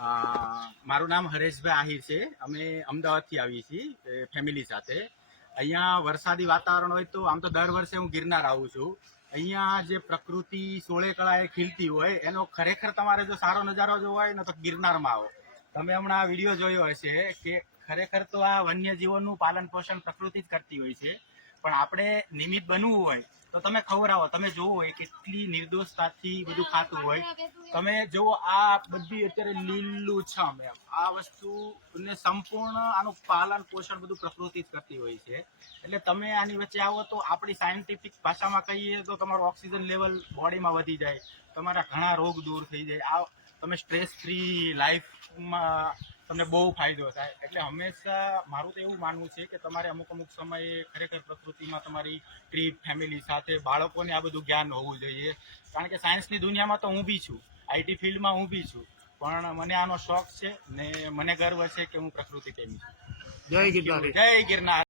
મારું નામ હરેશભાઈ આહિર છે. અમે અમદાવાદથી આવીએ છીએ ફેમિલી સાથે. અહીંયા વરસાદી વાતાવરણ હોય તો આમ તો દર વર્ષે હું ગિરનાર આવું છું. અહીંયા જે પ્રકૃતિ સોળે કળાએ ખીલતી હોય એનો ખરેખર તમારે જો સારો નજારો જોવો હોય ને તો ગિરનારમાં આવો. તમે હમણાં આ વિડીયો જોયો હશે કે ખરેખર તો આ વન્યજીવોનું પાલન પોષણ પ્રકૃતિ જ કરતી હોય છે, પણ આપણે નિમિત્ત બનવું હોય તો તમે ખવડાવો. તમે જોવો હોય કેટલી નિર્દોષતાથી બધું ખાતું હોય. તમે જુઓ આ બધી અત્યારે લીલું છમ એમ આ વસ્તુને સંપૂર્ણ આનું પાલન પોષણ બધું પ્રકૃતિ જ કરતી હોય છે. એટલે તમે આની વચ્ચે આવો તો આપણી સાયન્ટિફિક ભાષામાં કહીએ તો તમારું ઓક્સિજન લેવલ બોડીમાં વધી જાય, તમારા ઘણા રોગ દૂર થઈ જાય, તમે સ્ટ્રેસ ફ્રી લાઈફમાં તમને બહુ ફાયદો થાય. એટલે હંમેશા મારું તો એવું માનવું છે કે તમારે અમુક સમયે ખરેખર પ્રકૃતિમાં તમારી ટ્રીપ ફેમિલી સાથે બાળકોને આ બધું જ્ઞાન હોવું જોઈએ. કારણ કે સાયન્સની દુનિયામાં તો હું બી છું, આઈટી ફિલ્ડમાં હું બી છું, પણ મને આનો શોખ છે ને મને ગર્વ છે કે હું પ્રકૃતિ પ્રેમી છું. જય ગિરનાર. જય ગિરનાર.